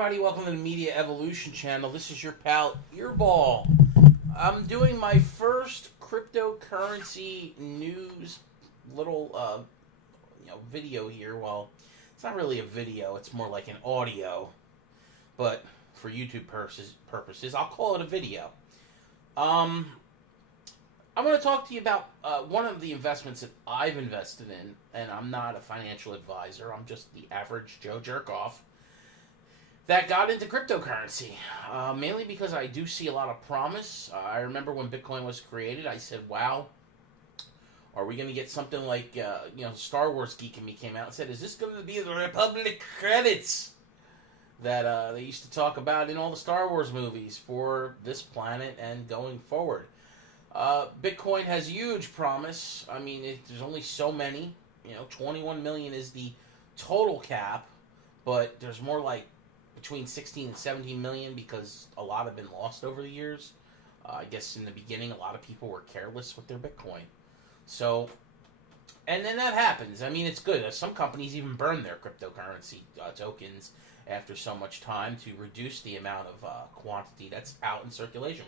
everybody, welcome to the Media Evolution channel. This is your pal, Earball. I'm doing my first cryptocurrency news little video here. Well, it's not really a video, it's more like an audio, but for YouTube purposes, I'll call it a video. I'm going to talk to you about one of the investments that I've invested in, and I'm not a financial advisor, I'm just the average Joe Jerkoff that got into cryptocurrency, mainly because I do see a lot of promise. I remember when Bitcoin was created, I said, wow, are we going to get something like, Star Wars geek in me came out and said, is this going to be the Republic credits that they used to talk about in all the Star Wars movies for this planet and going forward? Bitcoin has huge promise. I mean, there's only so many. 21 million is the total cap, but there's more like between 16 and 17 million because a lot have been lost over the years. I guess in the beginning, a lot of people were careless with their Bitcoin. So, and then that happens. I mean, it's good. Some companies even burn their cryptocurrency tokens after so much time to reduce the amount of quantity that's out in circulation,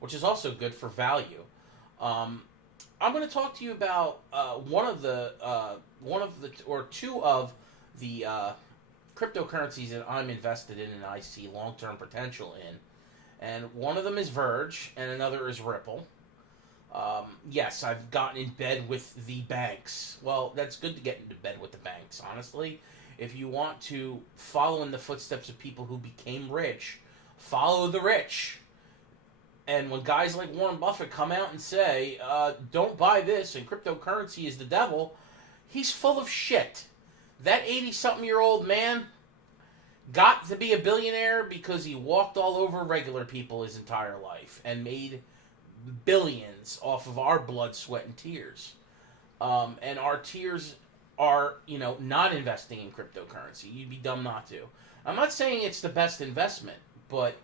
which is also good for value. I'm going to talk to you about two of the cryptocurrencies that I'm invested in and I see long-term potential in. And one of them is Verge, and another is Ripple. Yes, I've gotten in bed with the banks. Well, that's good to get into bed with the banks, honestly. If you want to follow in the footsteps of people who became rich, follow the rich. And when guys like Warren Buffett come out and say, don't buy this and cryptocurrency is the devil, he's full of shit. That 80-something-year-old man got to be a billionaire because he walked all over regular people his entire life and made billions off of our blood, sweat, and tears. And our tears are, not investing in cryptocurrency. You'd be dumb not to. I'm not saying it's the best investment, but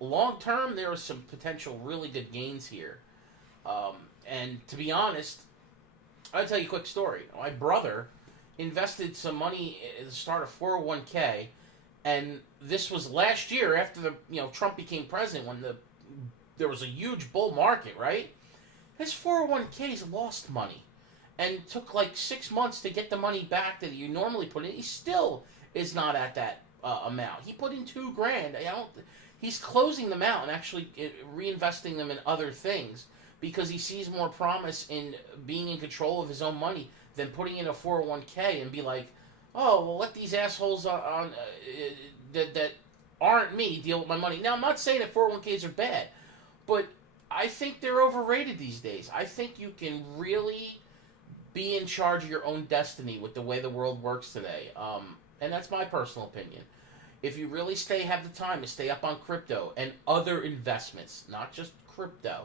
long term, there are some potential really good gains here. And to be honest, I'll tell you a quick story. My brother invested some money at the start of 401k, and this was last year after Trump became president when there was a huge bull market, right? His 401ks lost money and took like 6 months to get the money back that you normally put in. He still is not at that amount. He put in $2,000. He's closing them out and actually reinvesting them in other things because he sees more promise in being in control of his own money than putting in a 401k and be like, oh, well, let these assholes that aren't me deal with my money. Now, I'm not saying that 401ks are bad, but I think they're overrated these days. I think you can really be in charge of your own destiny with the way the world works today. And that's my personal opinion. If you really have the time to stay up on crypto and other investments, not just crypto,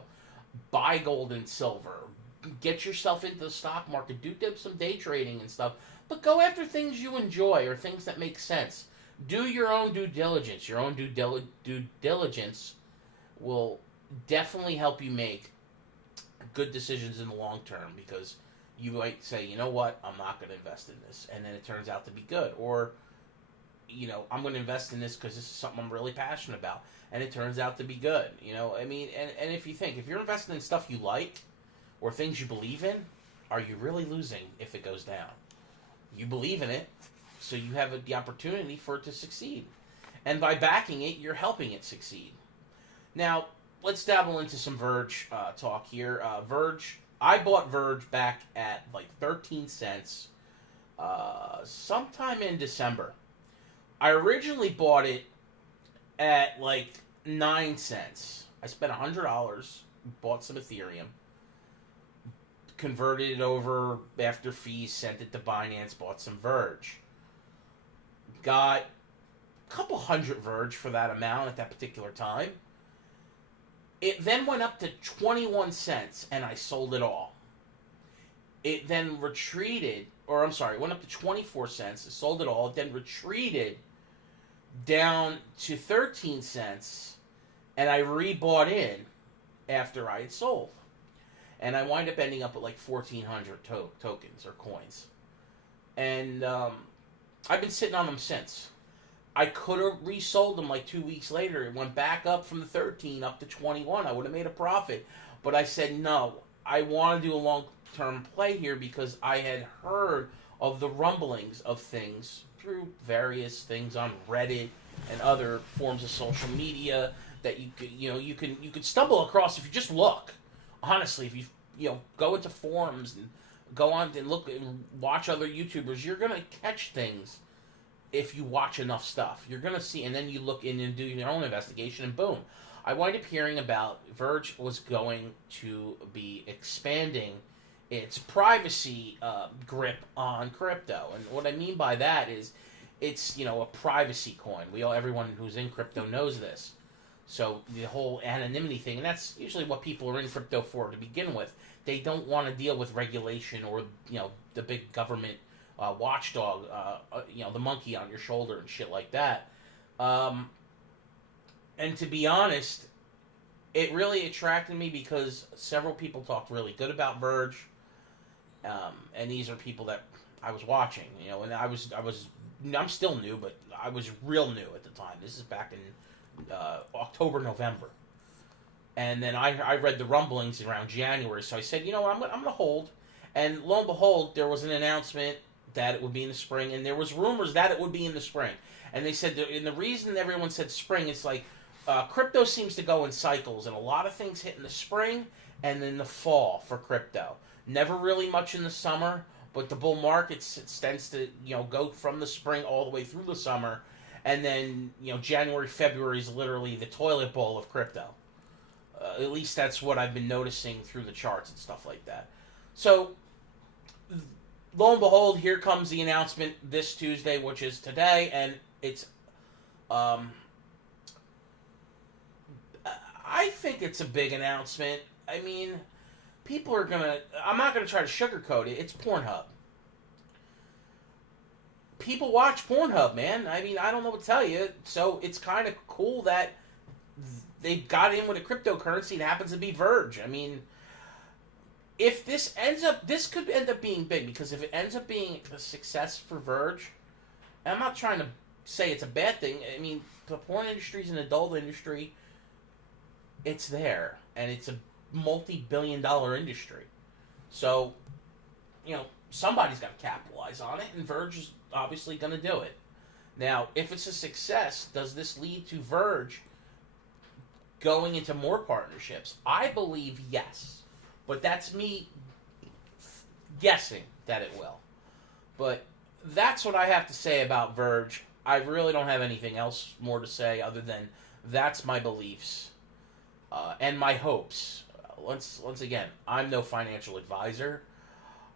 buy gold and silver, get yourself into the stock market, do some day trading and stuff, but go after things you enjoy or things that make sense. Do your own due diligence. Your own due diligence will definitely help you make good decisions in the long term because you might say, you know what, I'm not going to invest in this, and then it turns out to be good. Or, I'm going to invest in this because this is something I'm really passionate about, and it turns out to be good. And if you're investing in stuff you like or things you believe in, are you really losing if it goes down? You believe in it, so you have the opportunity for it to succeed. And by backing it, you're helping it succeed. Now, let's dabble into some Verge talk here. Verge, I bought Verge back at like 13 cents sometime in December. I originally bought it at like 9 cents. I spent $100, bought some Ethereum, converted it over after fees, sent it to Binance, bought some Verge. Got a couple hundred Verge for that amount at that particular time. It then went up to 21 cents, and I sold it all. It then retreated, it went up to 24 cents, I sold it all, it then retreated down to 13 cents, and I rebought in after I had sold. And I wind up ending up at like 1,400 tokens or coins. And I've been sitting on them since. I could have resold them like 2 weeks later. It went back up from the 13 up to 21. I would have made a profit. But I said, no, I want to do a long-term play here because I had heard of the rumblings of things through various things on Reddit and other forms of social media that you could stumble across if you just look. Honestly, if you go into forums and go on and look and watch other YouTubers, you're gonna catch things. If you watch enough stuff, you're going to see, and then you look in and do your own investigation, and boom. I wind up hearing about Verge was going to be expanding its privacy grip on crypto. And what I mean by that is it's, a privacy coin. Everyone who's in crypto knows this. So the whole anonymity thing, and that's usually what people are in crypto for to begin with. They don't want to deal with regulation or, the big government watchdog, the monkey on your shoulder and shit like that. And to be honest, it really attracted me because several people talked really good about Verge, and these are people that I was watching, and I'm still new, but I was real new at the time. This is back in October, November. And then I read the rumblings around January, so I said, I'm going to hold. And lo and behold, there was an announcement that it would be in the spring, and there was rumors that it would be in the spring. And they said, and the reason everyone said spring is like, crypto seems to go in cycles, and a lot of things hit in the spring and in the fall for crypto. Never really much in the summer, but the bull market tends to, go from the spring all the way through the summer, and then, January, February is literally the toilet bowl of crypto. At least that's what I've been noticing through the charts and stuff like that. So, lo and behold, here comes the announcement this Tuesday, which is today, and it's, I think it's a big announcement. I mean, people are I'm not gonna try to sugarcoat it. It's Pornhub. People watch Pornhub, man. I mean, I don't know what to tell you. So it's kind of cool that they got in with a cryptocurrency and happens to be Verge. I mean, if this could end up being big, because if it ends up being a success for Verge, and I'm not trying to say it's a bad thing. I mean, the porn industry is an adult industry. It's there, and it's a multi-billion-dollar industry. So, somebody's got to capitalize on it, and Verge is obviously going to do it. Now, if it's a success, does this lead to Verge going into more partnerships? I believe yes. But that's me guessing that it will. But that's what I have to say about Verge. I really don't have anything else more to say other than that's my beliefs and my hopes. Once again, I'm no financial advisor.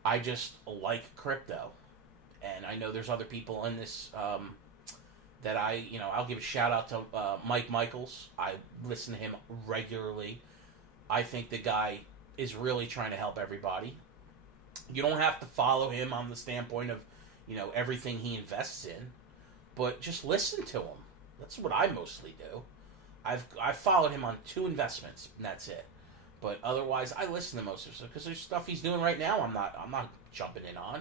I just like crypto. And I know there's other people in this that I'll give a shout out to Mike Michaels. I listen to him regularly. I think the guy is really trying to help everybody. You don't have to follow him on the standpoint of, everything he invests in, but just listen to him. That's what I mostly do. I've followed him on 2 investments, and that's it. But otherwise, I listen to most of it because there's stuff he's doing right now I'm not jumping in on,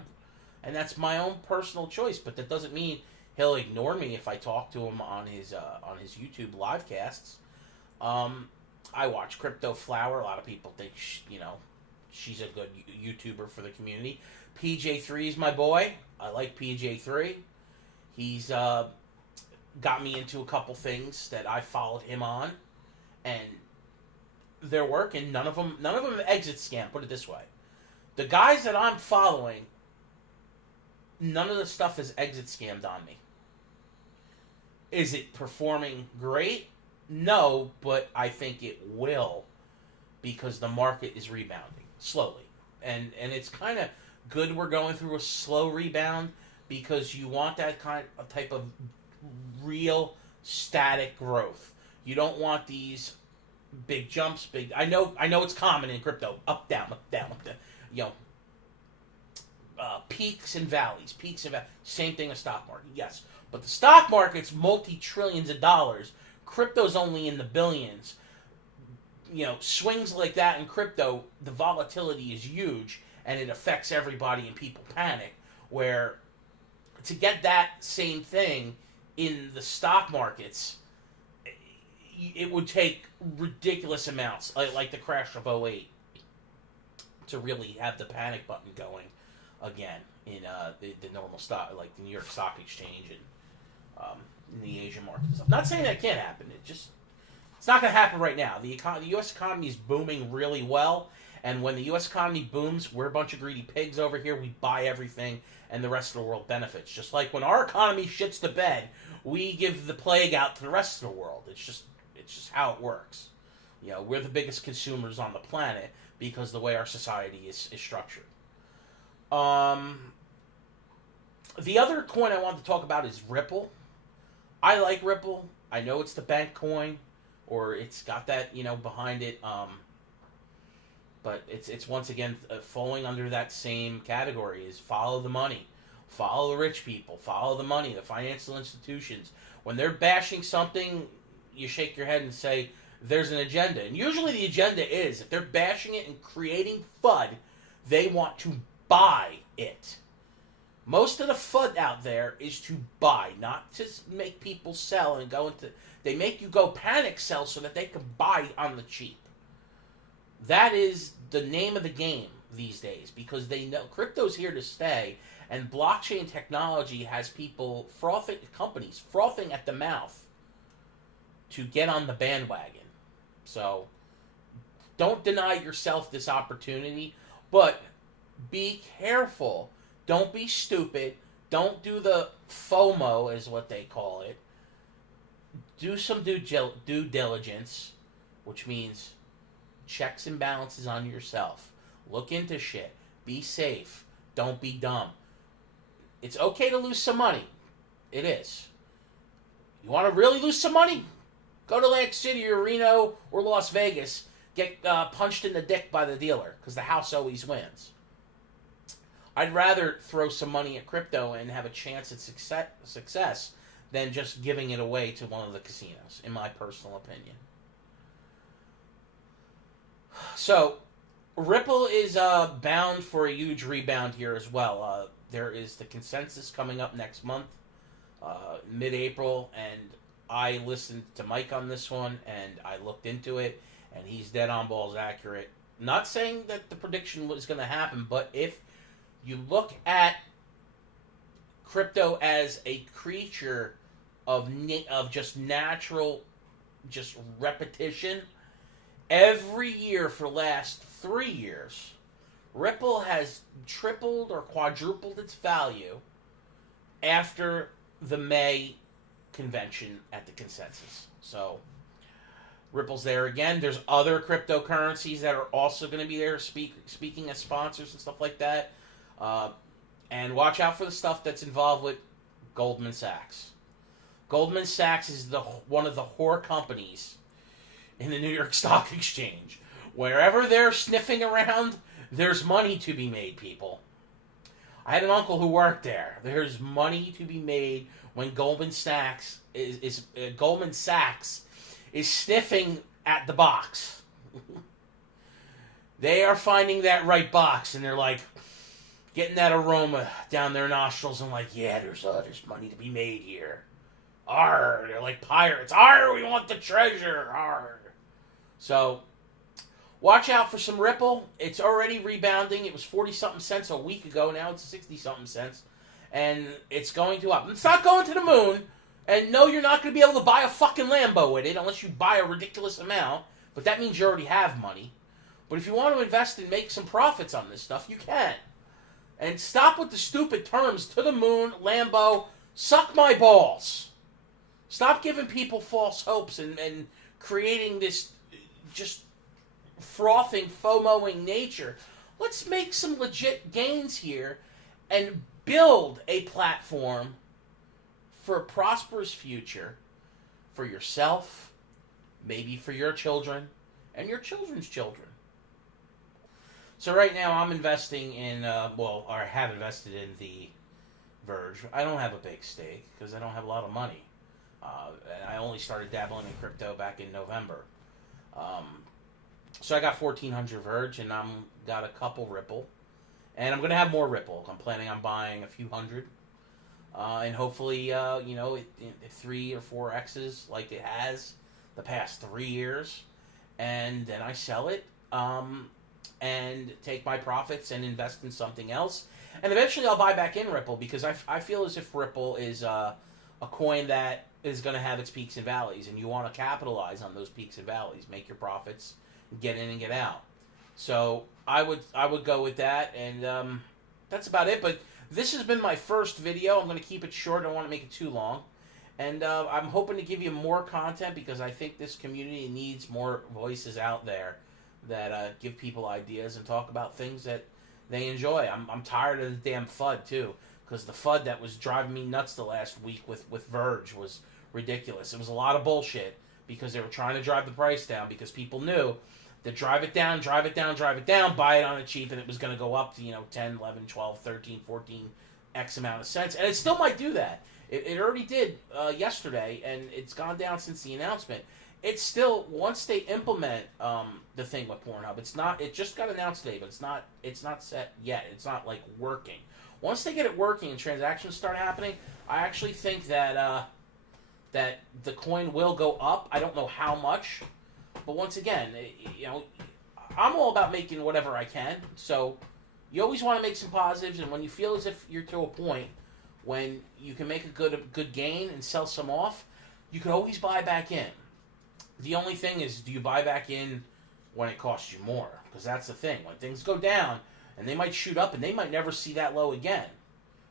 and that's my own personal choice. But that doesn't mean he'll ignore me if I talk to him on his YouTube live casts. I watch Crypto Flower. A lot of people think, she's a good YouTuber for the community. PJ3 is my boy. I like PJ3. He's got me into a couple things that I followed him on, and they're working. None of them exit scam. Put it this way: the guys that I'm following, none of the stuff is exit scammed on me. Is it performing great? No, but I think it will, because the market is rebounding slowly, and it's kind of good we're going through a slow rebound, because you want that type of real static growth. You don't want these big jumps. I know it's common in crypto, up down, peaks and valleys, Same thing as stock market, yes, but the stock market's multi-trillions of dollars. Crypto's only in the billions. Swings like that in crypto, the volatility is huge, and it affects everybody, and people panic. Where to get that same thing in the stock markets, it would take ridiculous amounts, like the crash of '08, to really have the panic button going again in the normal stock, like the New York Stock Exchange and in the Asian market and stuff. Not saying that can't happen. It's not going to happen right now. The U.S. economy is booming really well, and when the U.S. economy booms, we're a bunch of greedy pigs over here. We buy everything, and the rest of the world benefits. Just like when our economy shits the bed, we give the plague out to the rest of the world. It's just how it works. You know, we're the biggest consumers on the planet because the way our society is structured. The other coin I wanted to talk about is Ripple. I like Ripple. I know it's the bank coin, or it's got that, behind it. But it's once again falling under that same category, is follow the money. Follow the rich people. Follow the money, the financial institutions. When they're bashing something, you shake your head and say, there's an agenda. And usually the agenda is, if they're bashing it and creating FUD, they want to buy it. Most of the FUD out there is to buy, not to make people sell and go into... They make you go panic sell so that they can buy on the cheap. That is the name of the game these days, because they know crypto's here to stay, and blockchain technology has people companies frothing at the mouth to get on the bandwagon. So don't deny yourself this opportunity, but be careful. Don't be stupid. Don't do the FOMO, is what they call it. Do some due diligence, which means checks and balances on yourself. Look into shit. Be safe. Don't be dumb. It's okay to lose some money. It is. You want to really lose some money? Go to Atlantic City or Reno or Las Vegas. Get punched in the dick by the dealer, because the house always wins. I'd rather throw some money at crypto and have a chance at success than just giving it away to one of the casinos, in my personal opinion. So, Ripple is bound for a huge rebound here as well. There is the consensus coming up next month, mid-April, and I listened to Mike on this one, and I looked into it, and he's dead on balls accurate. Not saying that the prediction was going to happen, but if you look at crypto as a creature of just natural, just repetition, every year for the last 3 years, Ripple has tripled or quadrupled its value after the May convention at the consensus. So Ripple's there again. There's other cryptocurrencies that are also going to be there speaking as sponsors and stuff like that. And watch out for the stuff that's involved with Goldman Sachs. Goldman Sachs is one of the whore companies in the New York Stock Exchange. Wherever they're sniffing around, there's money to be made, people. I had an uncle who worked there. There's money to be made when Goldman Sachs is sniffing at the box. They are finding that right box, and they're like getting that aroma down their nostrils, and like, yeah, there's money to be made here. Arr, they're like pirates. Arr, we want the treasure. Arr. So, watch out for some Ripple. It's already rebounding. It was 40-something cents a week ago. Now it's 60-something cents. And it's going to up. It's not going to the moon. And no, you're not going to be able to buy a fucking Lambo with it unless you buy a ridiculous amount. But that means you already have money. But if you want to invest and make some profits on this stuff, you can. And stop with the stupid terms, to the moon, Lambo, suck my balls. Stop giving people false hopes and creating this just frothing, FOMOing nature. Let's make some legit gains here and build a platform for a prosperous future for yourself, maybe for your children, and your children's children. So right now I'm investing in, or I have invested in the Verge. I don't have a big stake because I don't have a lot of money. And I only started dabbling in crypto back in November. So I got 1,400 Verge, and I'm got a couple Ripple. And I'm going to have more Ripple. I'm planning on buying a few hundred. and hopefully, 3 or 4 X's like it has the past 3 years, and then I sell it, and take my profits and invest in something else, and eventually I'll buy back in Ripple, because I feel as if Ripple is a coin that is going to have its peaks and valleys, and you want to capitalize on those peaks and valleys, make your profits, get in and get out. So I would go with that, and that's about it. But this has been my first video. I'm going to keep it short. I don't want to make it too long. And I'm hoping to give you more content, because I think this community needs more voices out there that give people ideas and talk about things that they enjoy. I'm tired of the damn FUD, too, because the FUD that was driving me nuts the last week with Verge was ridiculous. It was a lot of bullshit, because they were trying to drive the price down, because people knew that drive it down, buy it on a cheap, and it was going to go up to, 10, 11, 12, 13, 14, X amount of cents. And it still might do that. It already did yesterday, and it's gone down since the announcement. It's still, once they implement the thing with Pornhub, it just got announced today, but it's not set yet. It's not, like, working. Once they get it working and transactions start happening, I actually think that that the coin will go up. I don't know how much. But once again, I'm all about making whatever I can. So you always want to make some positives, and when you feel as if you're to a point when you can make a good gain and sell some off, you can always buy back in. The only thing is, do you buy back in when it costs you more? Because that's the thing. When things go down, and they might shoot up, and they might never see that low again.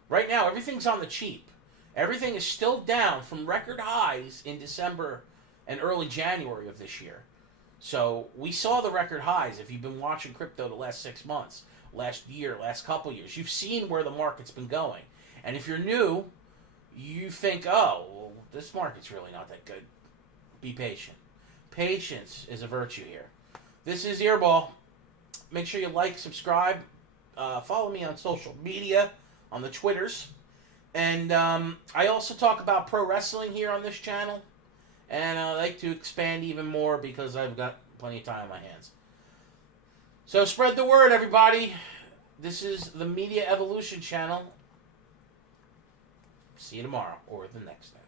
Right now, everything's on the cheap. Everything is still down from record highs in December and early January of this year. So we saw the record highs. If you've been watching crypto the last 6 months, last year, last couple years, you've seen where the market's been going. And if you're new, you think, oh, well, this market's really not that good. Be patient. Patience is a virtue here. This is Earball. Make sure you like, subscribe, follow me on social media, on the Twitters. And I also talk about pro wrestling here on this channel. And I like to expand even more, because I've got plenty of time on my hands. So spread the word, everybody. This is the Media Evolution channel. See you tomorrow, or the next day.